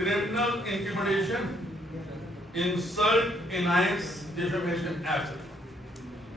criminal intimidation, insult, annoyance, defamation, etc.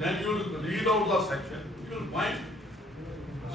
when you read out the section, you will find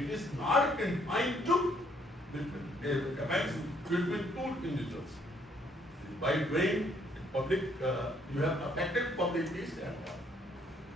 It is not confined to between two individuals. By doing public, you have affected public peace.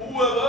whoever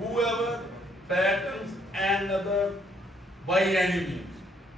whoever threatens another by any means,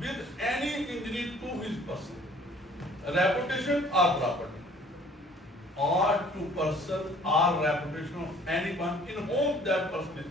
with any injury to his person, reputation or property, or to person or reputation of anyone in whom that person is,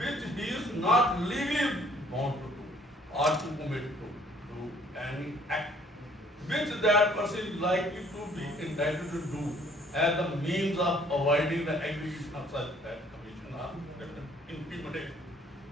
which he is not legally bound to do or to commit to do any act which that person is likely to be entitled to do as the means of avoiding the execution of such that commission or intimidation.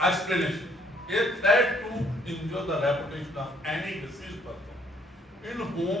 explanation, a threat to injure the reputation of any deceased person in whom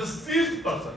deceased person,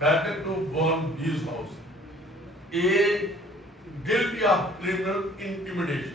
threatened to burn his house, a guilty of criminal intimidation.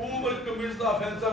whoever commits the offense of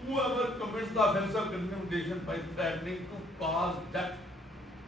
whoever commits the offense of criminal intimidation by threatening to cause death,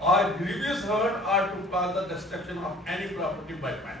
or grievous hurt or to cause the destruction of any property by man.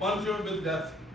punishable with death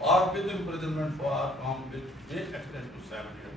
or with imprisonment for term which may extend to 7 years.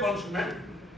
punishment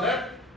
threat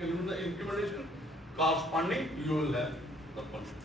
intimidation corresponding you will have the punishment.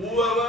Whoever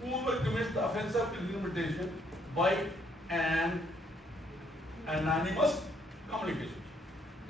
whoever commits the offense of intimidation by an anonymous communication,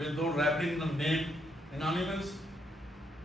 without wrapping the name anonymous,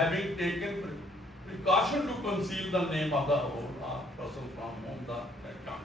having taken precaution to conceal the name of the person from whom the account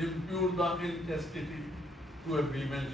impute the inchastity to a female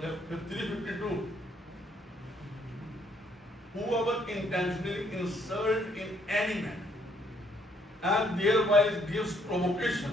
352 whoever intentionally insult in any manner and thereby gives provocation.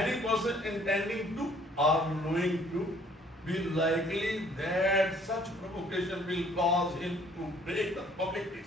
Any person intending to or knowing to be likely that such provocation will cause him to break the public peace.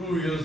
2 years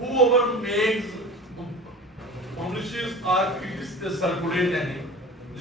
whoever makes publishes or circulate any,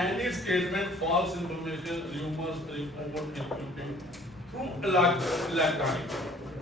any statement, false information, rumors, report, including through electronic.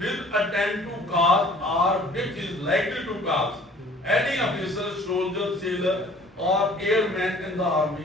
will attend to cause or which is likely to cause any officer, soldier, sailor or airman in the army,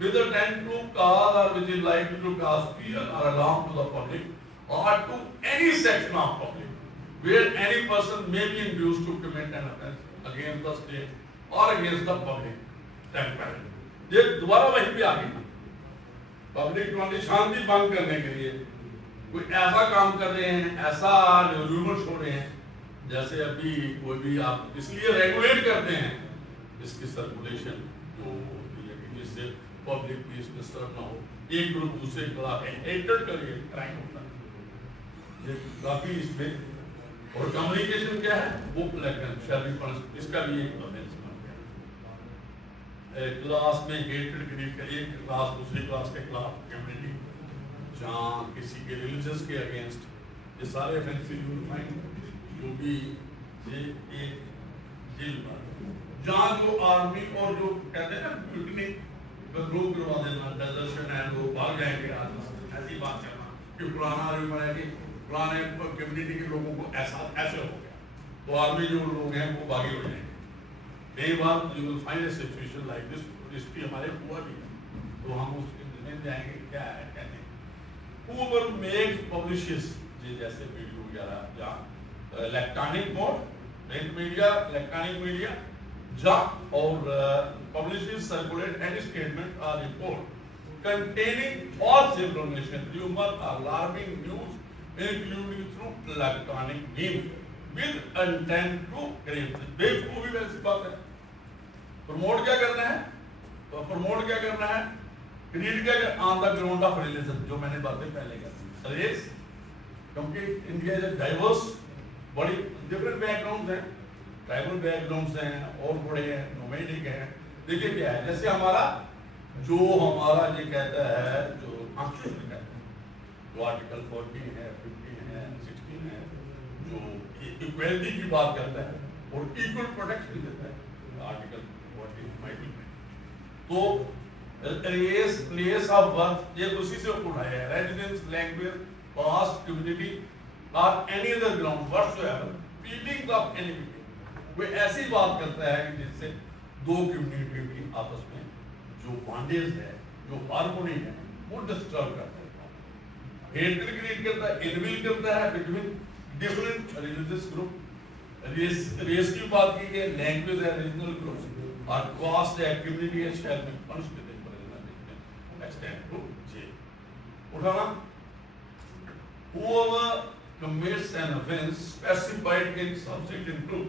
with the intent to cause or which is likely to cause fear or alarm to the public or to any section of public, where any person may be induced to commit an offence against the state or against the public temporarily. یہ دوبارہ وہی پہ آ گئی public شانتی بھنگ کرنے کے لیے کوئی ایسا کام کر رہے ہیں, ایسا ریومر چھوڑ رہے ہیں جیسے ابھی کوئی بھی آپ اس لیے ریگولیٹ کرتے ہیں اس کی سرکولیشن جو ہوتی ہے کہ جس سے پبلک پیس ڈسٹرب نہ ہو, ایک گروپ دوسرے کے خلاف ہیٹرڈ کر کے کرائم ہوتا ہے. یہ کافی اس میں اور کمیونیکیشن کیا ہے وہ اس کا بھی ایک آفینس بن گیا. کلاس میں ہیٹرڈ کریٹ کریے, ایک کلاس دوسری کلاس کے خلاف, کمیونٹی جہاں کسی کے ریلیجنس کے اگینسٹ, یہ سارے آفینس جو بھی یہ جہاں جو آرمی اور جو کہتے ہیں نا میوٹنی گروپ کروا دینا, ڈیزرشن ہے, لوگ بھاگ جائیں گے, ایسی بات کرنا کہ پرانا ریومر ہے کہ پرانے کمیونٹی کے لوگوں کو ایسا ایسے ہو گیا تو آرمی جو لوگ ہیں وہ باغی ہو جائیں گے. کئی بار you will find a situation like this, history ہمارے ہوا بھی ہے تو ہم اس کے میں جائیں گے کیا ہے کہتے ہیں. whoever makes publishes جیسے ویڈیو وغیرہ یا electronic mode, print media, electronic media, or publishes, circulate any statement or report containing false information, rumor, alarming news, including through electronic means, with intent to create. دیکھ وہ بھی ویسی بات ہے. Promote کیا کرنا ہے, تو پروموٹ کیا کرنا ہے, کریٹ کیا کرنا, آن دا گراؤنڈ آف ریلیجن, جو میں نے باتیں پہلے کہی. ریس کیونکہ انڈیا از اے ڈائیورس, بڑی ڈفرنٹ بیک گراؤنڈ ہیں, ٹرائبل بیک گراؤنڈس ہیں اور بڑے ہیں, نومیڈک ہیں. دیکھیے کیا ہے, جیسے ہمارا یہ کہتا ہے جو کانسٹیٹیوشن کہتا ہے, جو آرٹیکل 14 ہے, 15 ہے, 16 ہے, جو ایکویلٹی کی بات کرتا ہے اور ایکول پروٹیکشن دیتا ہے, آرٹیکل 14 تو پلیس آف برتھ یہ اسی سے اٹھایا ہے, residence, language, cost, community or any other ground whatsoever, feelings of enmity. وہ ایسی بات کرتا ہے کہ جس سے دو کمیونٹی کی آپس میں جو بانڈیج ہے, جو ہارمونی ہے, وہ ڈسٹرب کرتا ہے, ہیٹرڈ کریٹ کرتا ہے, انویل کرتا ہے between different religious group. Race کی بات کی ہے, لینگویج ہے, ریجنل گروپ, اور کاسٹ ہے, کمیونٹی ہے, شہر میں پنشمنٹ ایکسٹینڈ ٹو جیل. اٹھانا whoever commits an offence specified in subsection 2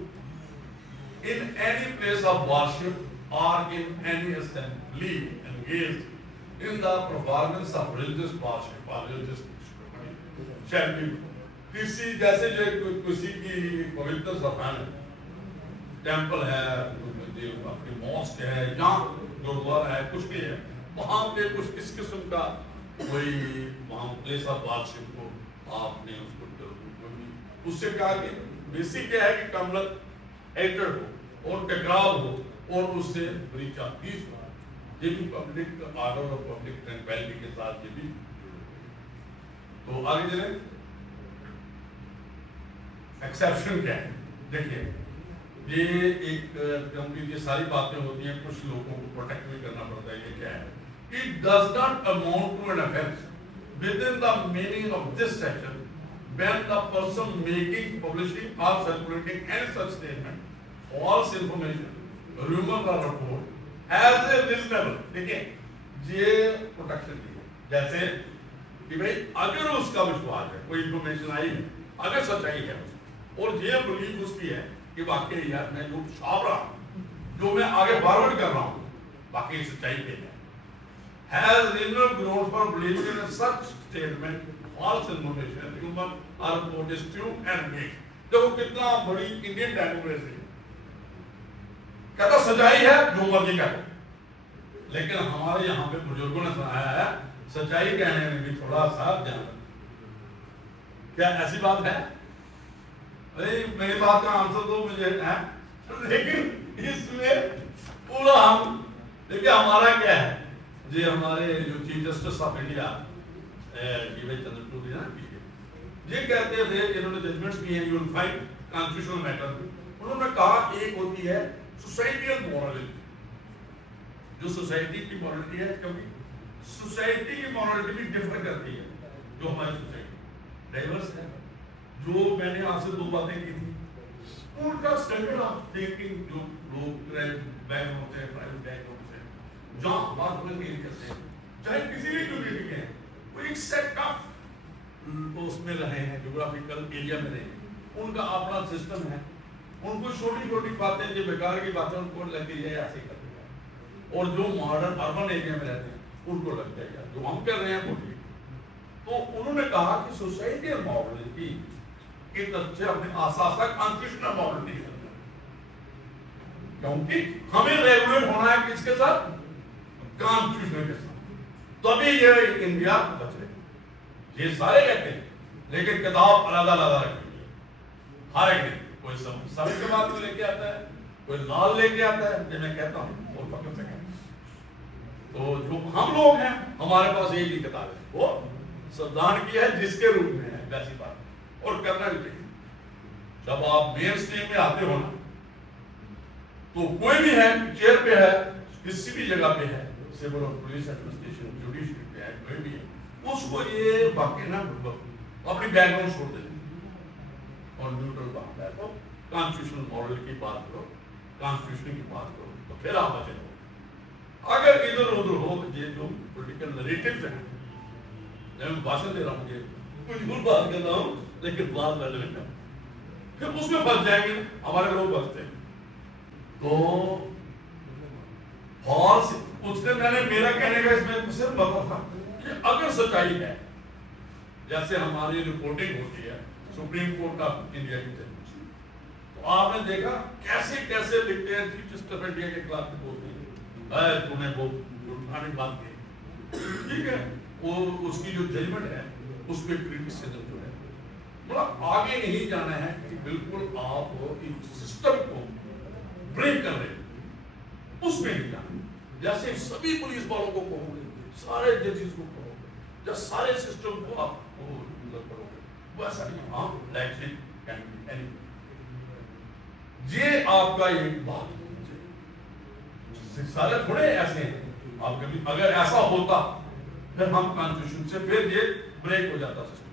in any place of worship or in any assembly engaged in the performance of religious worship or religious shall be کسی جیسے جو کسی کی پوتر ستان ہے, temple ہے, اپنی موسک ہے, جہاں گرودوارا ہے, کچھ بھی ہے, وہاں پہ کچھ اس قسم کا کوئی وہاں پلیس آف ورشپ کو آپ نے اس کو اس سے کہا کہ بیسک کیا ہے کہ کمل ایٹر ہو اور ٹکراؤ ہو اور اس سے بریچ آف پیس ہو, یہ بھی پبلک آرڈر اور پبلک ٹرانکویلٹی کے ساتھ یہ بھی. تو آگے چلیں, ایکسیپشن کیا ہے. دیکھیے یہ ایک کیونکہ یہ ساری باتیں ہوتی ہیں, کچھ لوگوں کو پروٹیکٹ بھی کرنا پڑتا ہے. یہ کیا ہے, it does not amount to an offense within the meaning of this section when the person making, publishing or circulating any such statement, false information, rumor or report has a reasonable, دیکھیں یہ protection دی ہے. جیسے کہ بھئی اگر اس کا وشواس ہے, کوئی انفارمیشن آئی ہے, اگر سچائی ہے اور یہ بلیف اس کی ہے کہ واقعی یار میں جو چھاپ رہا ہوں, جو میں آگے فارورڈ کر رہا ہوں, واقعی سچائی پہ ہے, has reasonable grounds for believing in such statement, false information, rumor or report is true and made. دیکھو کتنا بڑی انڈین ڈیموکریسی, کہتا سچائی ہے جو مرضی کرو, لیکن ہمارے یہاں پہ بزرگوں نے سنایا ہے سچائی کہنے میں بھی تھوڑا سا دھیان رکھو. کیا ایسی بات ہے؟ میری بات کا آنسر دو مجھے ہے, لیکن اس میں پورا ہم دیکھیے ہمارا کیا ہے, جی ہمارے جو chief justice of India D Y Chandrachud یہ کہتے تھے, انہوں نے ججمنٹس کی ہیں, you will find constitutional matter میں, انہوں نے کہا ایک ہوتی ہے سوسائٹیل مورالٹی, جو سوسائٹی کی مورالٹی ہے, کیونکہ سوسائٹی کی مورالٹی بھی ڈفر کرتی ہے, جو ہماری سوسائٹی ڈائیورس ہے, جو میں نے آپ سے دو باتیں کی تھی، ان کا اسٹینڈرڈ آف تھنکنگ جو لوگ بینک ہوتے ہیں، پرائیویٹ بینک ہوتے ہیں، جہاں بات نہیں کرتے ہیں، چاہے کسی بھی کمیونٹی کے ہیں، وہ ایک سیٹ آف اس میں رہے ہیں، جغرافیکل ایریا میں رہے ہیں، ان کا اپنا سسٹم ہے، ان کو چھوٹی چھوٹی باتیں جو بیکار کی باتیں ان کو لگتی ہے ایسے کرتے ہیں، اور جو ماڈرن اربن ایریا میں رہتے ہیں ان کو لگتا ہے یار جو ہم کر رہے ہیں وہ ٹھیک۔ تو انہوں نے کہا کہ سوسائٹیل ماڈل کی ایک اچھے اپنے آساسا کانسٹیٹیوشنل ماڈل نہیں کرنا، کیونکہ ہمیں ریگولیٹ ہونا ہے کس کے ساتھ؟ کانسٹیٹیوشن کے ساتھ، تبھی یہ انڈیا بچ رہے۔ یہ سارے کہتے ہیں لیکن کتاب علیحدہ علیحدہ رکھی ہے، ہر ایک دن کوئی سب کے بعد میں لے کے آتا ہے، کوئی لال لے کے آتا ہے، جو میں کہتا ہوں اور فقط سے کہتا ہوں۔ تو جو ہم لوگ ہیں ہمارے پاس ایک ہی کتاب ہے، وہ سردان کی ہے جس کے روپ میں ہے، ویسی بات، اور کرنا بھی چاہیے۔ جب آپ مین اسٹریم میں آتے ہو نا تو کوئی بھی ہے چیئر پہ ہے، کسی بھی جگہ پہ ہے، سول اور پولیس ایڈمنسٹریشن جوڈیشری پہ ہے، کوئی بھی ہے، اس کو یہ باقی نہ اپنی بیک گراؤنڈ چھوڑ دیتے اور نیوٹرل بات ہے تو کانسٹیٹیوشنل ماڈل کی بات کرو، کانسٹیٹیوشن کی بات کرو تو پھر آپ بچے رہو۔ اگر ادھر ادھر ہو یہ جو پولیٹیکل نریٹیوز ہیں، میں بھاشن دے رہا ہوں، کچھ بھول بات کر رہا ہوں لیکن بات ریلیونٹ ہے، پھر اس میں پھنس جائیں گے، ہمارے لوگ پھنستے ہیں۔ تو فالس اس نے میں نے میرا کہنے کا اس میں صرف بتا تھا کہ اگر سچائی ہے، جیسے ہماری رپورٹنگ ہوتی ہے سپریم کورٹ آف انڈیا کی طرف سے، تو آپ نے دیکھا کیسے کیسے لکھتے ہیں چیف جسٹس آف انڈیا کے خلاف رپورٹ ہے، تم نے وہ اٹھانے بات کی، ٹھیک ہے، وہ اس کی جو ججمنٹ ہے اس پہ کرٹیسزم جو ہے، مطلب آگے نہیں جانا ہے کہ بالکل آپ سسٹم کو بریک کر رہے ہیں، اس میں نہیں جانا، جیسے سبھی پولیس والوں کو کہو گے، سارے ججز کو کہو گے، یا سارے سسٹم کو آپ کرو گے، ویسا نہیں، ہاں الیکشن کین بی اینی، یہ آپ کا ایک بات سارے تھوڑے ایسے ہیں، آپ کبھی اگر ایسا ہوتا پھر ہم کانسٹیٹیوشن سے پھر یہ بریک ہو جاتا سسٹم،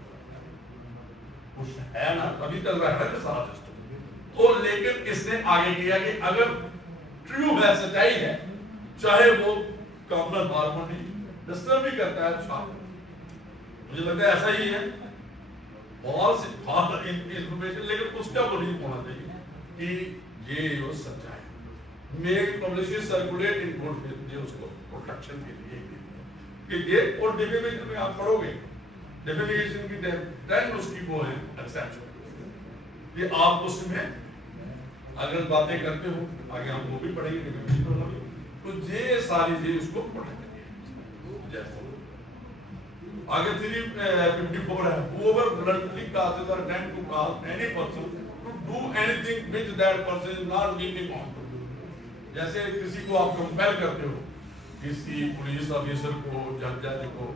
کچھ ہے نا ابھی چل رہا ہے سارا سسٹم، تو لیکن اس نے آگے کیا کہ اگر ٹریو ہے، سچائی ہے، چاہے وہ کامنل ہارمونی ڈسٹرب بھی کرتا ہے، اچھا مجھے لگتا ہے ایسا ہی ہے، فالس انفارمیشن، لیکن اس کا بلیف ہونا چاہیے کہ یہ جو سچائی make publisher circulate in good faith, یہ اس کو پروٹیکشن کے لیے کہ یہ، اور ڈیفیمیشن میں آپ پڑھو گے ڈیفیمیشن کی 10 اس کی وہ ہے ایکسپشن، کہ آپ اس میں اگر باتیں کرتے ہو، آگے ہم وہ بھی پڑھیں گے ڈیفیمیشن والا بھی، تو یہ ساری چیز اس کو پروٹیکٹ کرتی ہے، جیسے آگے 354 ہے whoever bluntly causes or attempt to cause any person to do anything which that person is not willing to do، جیسے کسی کو آپ کمپیل کرتے ہو، کسی پولیس آفیسر کو، جج کو،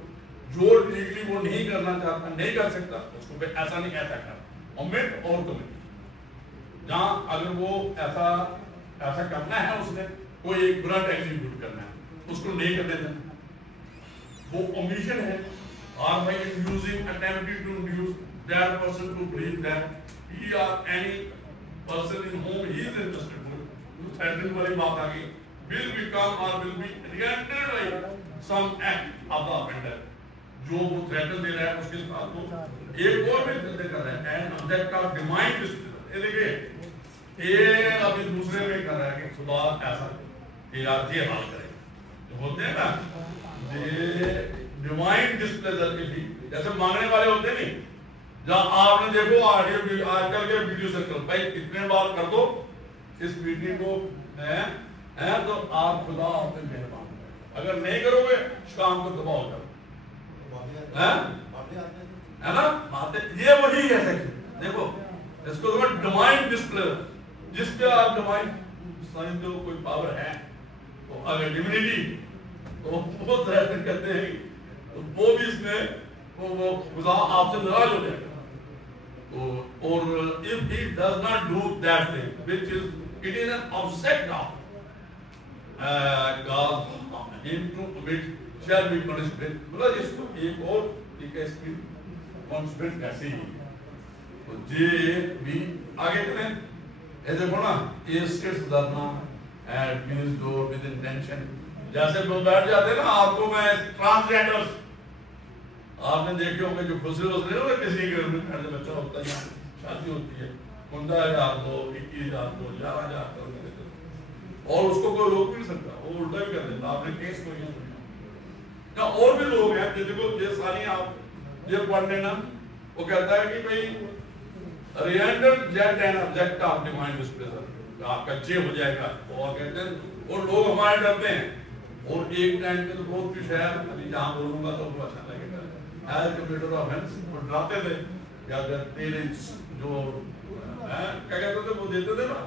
جو لیگلی وہ نہیں کرنا چاہتا، نہیں کر سکتا، اس کو ایسا نہیں ایسا کر، omit اور commit، جہاں اگر وہ ایسا کرنا ہے، اس نے کوئی ایک برانٹ ایگزیکیوٹ کرنا ہے، اس کو نہیں کرنے دینا، وہ omission ہے، or by inducing, attempting to induce that person to believe that he or any person in whom he is interested in, threatened والی بات آ گئی، will become or will be reacted by some act of the offender، جو وہ threaten دے رہا ہے اس کے ساتھ وہ ایک اور بھی threaten کر رہا ہے، and object of divine discipline، یہ دیکھئے یہ ابھی دوسرے میں کر رہا ہے کہ خدا ایسا کہ یار یہ حال کرے، جو ہوتے ہیں نا یہ ڈیوائن ڈسپلیزر کی بھی، جیسے مانگنے والے ہوتے نہیں، جہاں آپ نے دیکھو آڈیو آج کل کے ویڈیو سرکل، بھائی اتنے بار کر دو اس میٹنگ کو ہے تو آپ خدا آپ پہ مہربان کرے، اگر نہیں کرو گے کام کو دباؤ کرو، ہے نا باتیں، یہ وہی ہے دیکھو اس کو ڈیوائن ڈسپلیزر، جس پہ آپ ڈیوائن سمجھتے ہو کوئی پاور ہے، تو اگر ڈیوینٹی تو وہ تھریٹن کرتے ہیں تو وہ بھی اس میں وہ خدا آپ سے ناراض ہو جائے گا، اور if he does not do that thing which is it is an object of God him to which shall be punished with، بولا اس کو ایک اور ایک اس کی پنشمنٹ ایسی ہی تو یہ بھی آگے چلیں. یہ دیکھو نا, یہ اسٹیٹس دھرنا ایٹ مینس جو ود انٹینشن, جیسے وہ بیٹھ جاتے ہیں نا آپ کو میں ٹرانسجینڈرز, آپ نے دیکھے ہوں گے جو خوشی روز نہیں کسی کے گھر میں بیٹھ بچہ ہوتا ہے, شادی ہوتی ہے, 15,000 دو, 21,000 دو, 11,000 دو, اور اس کو کوئی روک نہیں سکتا, وہ الٹا بھی کر دیتا. آپ نے کیس کوئی نہیں سنا. اور بھی لوگ ہیں دیکھو, یہ ساری آپ یہ پڑھ لینا. وہ کہتا ہے کہ بھائی render jet and object of divine displeasure, آپ کا چے ہو جائے گا. اور کہتے ہیں اور لوگ ہمارے ڈرتے ہیں, اور ایک ٹائم پہ تو بہت کچھ ہے, ابھی جہاں بولوں گا تو اچھا لگے گا. ایز کمپیوٹر آف ہینس وہ ڈراتے تھے کہ اگر تیرے جو کیا کہتے تھے وہ دیتے تھے نا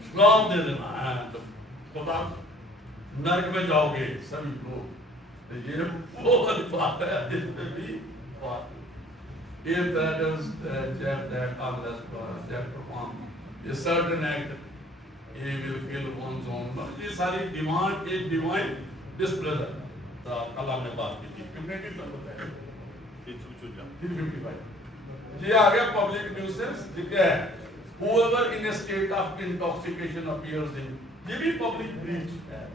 اسلام دے دینا تو خدا نرک میں جاؤ گے سبھی لوگ. یہ بہت بات ہے جس پہ بھی بات. If that is Jeff that unless Jeff perform a certain act, he will kill one's own. یہ ساری ڈیمانڈ ایک ڈیوائن ڈسپلیزر. کلام نے بات کی تھی کمیونٹی پر بتایا 355. یہ آ گیا پبلک نیوسنس. ٹھیک ہے, whoever in a state of intoxication appears in, یہ بھی پبلک بریچ ہے.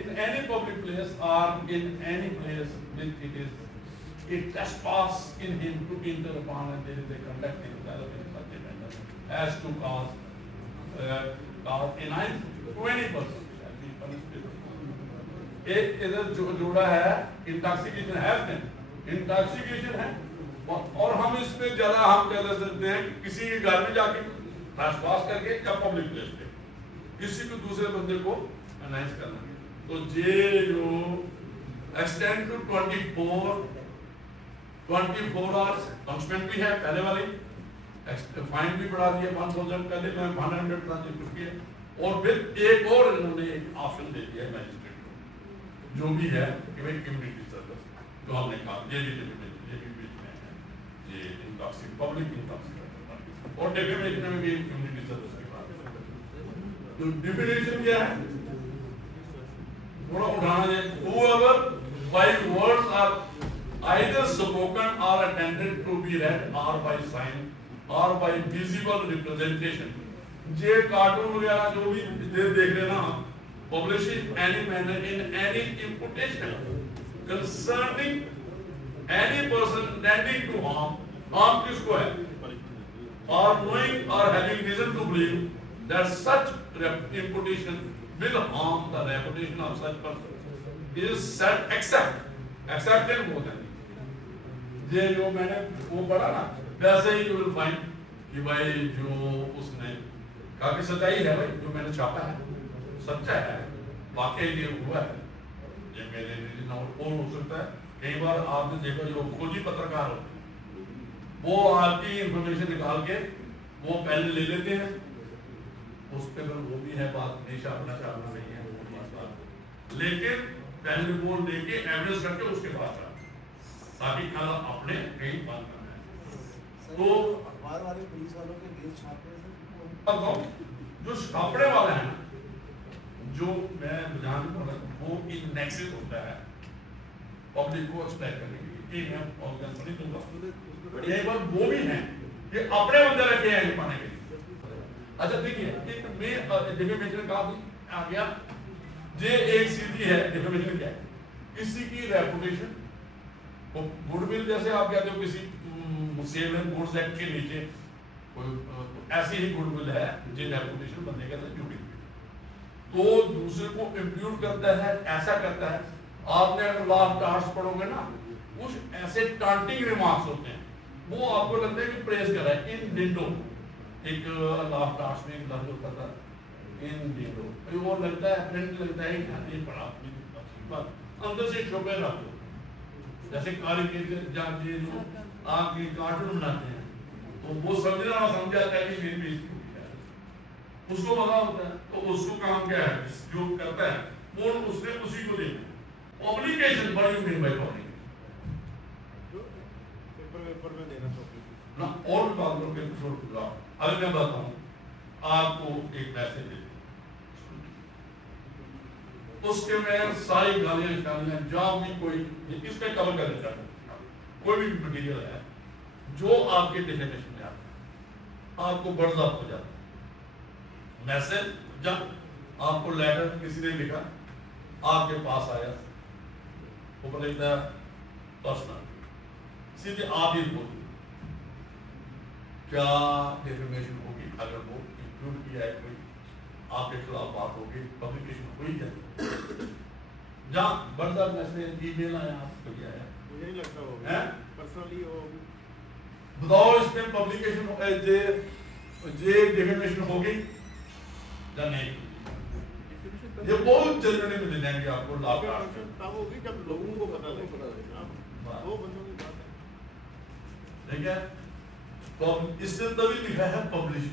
In any public place or in any place which it is it trespass in him to enter upon and there is a conduct in such a manner as to cause injury to any person shall be punished. ایک ادھر جوڑا ہے intoxication ہے, intoxication ہے, اور ہم اس پہ زیادہ ہم کہہ سکتے ہیں کہ کسی کے گھر میں جا کے ٹرسپاس کر کے یا پبلک پلیس پہ کسی کو دوسرے بندے کو انائز کرنا. تو یہ جو ایکسٹینڈ ٹو 24 hours پنشمنٹ بھی ہے پہلے والی, فائن بھی بڑھا دیا 1,000, پہلے میں 100 ٹرانسفر کیا, اور پھر ایک اور انہوں نے ایک آپشن دے دیا میجسٹریٹ کو جو بھی ہے کہ بھائی کمیونٹی سروس جو ہم نے کہا یہ بھی بیچ میں ہے, یہ انٹاکسیک پبلک انٹاکسیک اور ڈیفینیشن میں بھی کمیونٹی سروس کی بات ہے. تو ڈیفینیشن کیا ہے تھوڑا اٹھانا ہے. Whoever by words are either spoken or intended to be read or by sign or by visible representation. یہ کارٹون وغیرہ جو بھی دیکھ رہے نا, publish in any manner in any imputation concerning any person intending to harm. harm کس کو ہے, or knowing or having reason to believe that such imputation will harm the reputation of such person is said except in both. یہ جو میں نے وہ پڑھا نا ویسے ہی you will find کہ بھائی جو اس نے کہا کہ سچائی ہے, بھائی جو میں نے چھاپا ہے سچا ہے, واقعی یہ ہوا ہے, یہ میرے لیے نہ اور ہو سکتا ہے. کئی بار آپ نے دیکھا جو کھوجی پترکار ہوتے ہیں وہ آپ کی انفارمیشن نکال کے وہ پہلے لے لیتے ہیں, اس پہ پھر وہ بھی ہے بات نہیں چھاپنا نہیں ہے وہ بات, لیکن پہلے وہ لے کے ایویڈنس کر کے اس کے پاس آ تاکہ کل اپنے کہیں بات کرنا ہے. تو اخبار والے پولیس والوں کے کیس چھاپتے ہیں جو چھاپنے والے ہیں جو میں جان پڑ رہا ہوں وہ ان نیکسس ہوتا ہے پبلک کو ایکسپلیٹ کرنے کے لیے. میں آرگنائزیشن دوں گا یہ بات وہ بھی ہیں کہ اپنے بندے رکھے ہیں چھپانے کے لیے. اچھا دیکھیے ایک میں ڈیفیمیشن کا آ گیا, یہ ایک سیدھی ہے. ڈیفیمیشن کیا ہے, کسی کی ریپوٹیشن گڈ ول, جیسے آپ کہتے ہو کسی سیل اینڈ گڈز ایکٹ کے نیچے ایسی ہی گڈ ول ہے جو ریپوٹیشن بندے کے اندر جڑی ہوئی تو دوسرے کو امپیوٹ کرتا ہے, ایسا کرتا ہے. آپ نے اگر لا آف ٹارٹس پڑھو گے نا کچھ ایسے ٹانٹنگ ریمارکس ہوتے ہیں وہ آپ کو لگتا ہے کہ پریز کر رہا ہے. ان ڈینڈو ایک لا آف ٹارٹس میں ایک لفظ ہوتا تھا ان ڈینڈو, وہ لگتا ہے پرنٹ لگتا ہے کہ یہ پڑھا اندر سے چھپے رکھو جیسے کاری کے جب یہ جو آپ کی کارٹون بناتے ہیں تو وہ سمجھنا نہ سمجھ آتا ہے کہ میری بےزتی ہوئی ہے, اس کو پتا ہوتا ہے. تو اس کو کام کیا ہے جو کرتا ہے وہ اس نے اسی کو دینا ہے. اوبلیگیشن بڑی ہوئی بھائی پڑھنے پیپر میں دینا نہ اور بھی بات کرو کہ ابھی میں بتاؤں آپ کو ایک میسج دے اس کے میں ساری گالیاں شامل ہیں جہاں بھی کوئی اس پہ کور کر دیتا ہے کوئی بھی مٹیریل ہے جو آپ کے ڈیفینیشن میں آتا ہے آپ کو بڑھ ضبط ہو جاتا ہے. میسج جب آپ کو لیٹر کسی نے لکھا آپ کے پاس آیا اوپر لکھتا ہے پرسنل, سیدھے آپ ہی بول کیا ڈیفیمیشن ہوگی اگر وہ انکلوڈ کیا ہے کوئی آپ کے خلاف بات ہوگی پبلیکیشن ہوئی جاتی جہاں بڑھتا میسج ای میل آیا آپ کو کیا ہے مجھے نہیں لگتا ہوگا پرسنلی ہو بتاؤ اس میں پبلیکیشن جے ڈیفیمیشن ہوگی یا نہیں. یہ بہت جنرلی میں دیں گے آپ کو لا تب ہوگی جب لوگوں کو پتہ لگے وہ بندوں کی بات ہے. ٹھیک ہے تو اس نے تبھی لکھا ہے پبلش.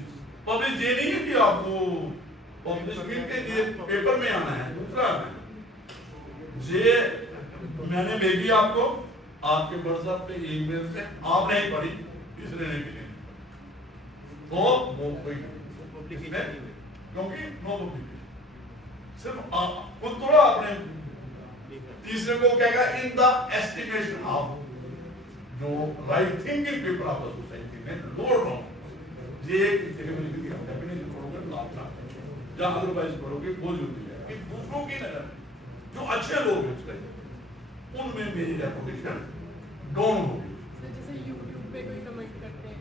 پبلش یہ نہیں ہے کہ آپ کو پبلشمنٹ کے لیے پیپر میں آنا ہے, دوسرا آنا ہے. یہ میں نے بھیجی آپ کو آپ کے واٹس ایپ پہ ای میل پہ آپ نہیں پڑھی تیسرے نے بھی نہیں پڑھی تو وہ کوئی کیونکہ نو پبلیکیشن صرف خود تھوڑا آپ نے تیسرے کو کہے گا ان دا ایسٹیمیشن آف جو right thinking paper of the society میں لوڈ ہو یہ ایک جگہ میں لکھ دیا ڈیفینیشن پڑھو گے لاپ نہ جہاں ادروائز پڑھو گے وہ ضروری ہے کہ دوسروں کی نظر جو اچھے لوگ ہیں اس کا ان میں میری ریپوٹیشن ڈاؤن ہوگی. جیسے یوٹیوب پہ کوئی کمنٹ کرتے ہیں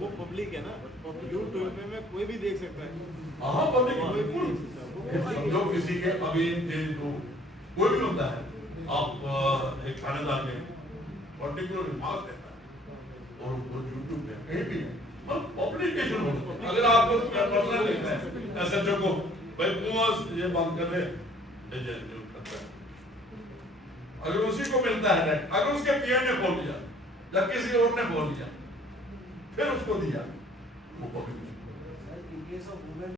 وہ پبلک ہے نا, یوٹیوب پہ میں کوئی بھی دیکھ سکتا ہے. ہاں پبلک جو کسی کے ابھی جو کوئی بھی ہوتا ہے آپ ایک تھانے دار کے پرٹیکولر ریمارک دیتا ہے اور وہ یوٹیوب پہ کہیں بھی پبلیکیشن ہوتا ہے. اگر آپ کو پرسنل لکھنا ہے ایس ایچ او کو بھائی کنواں یہ بند کر دے کرتا ہے, اگر اسی کو ملتا ہے اگر اس کے پی ایم نے کھول دیا یا کسی اور نے کھول دیا پھر اس کو دیا وہ پبلیکیشن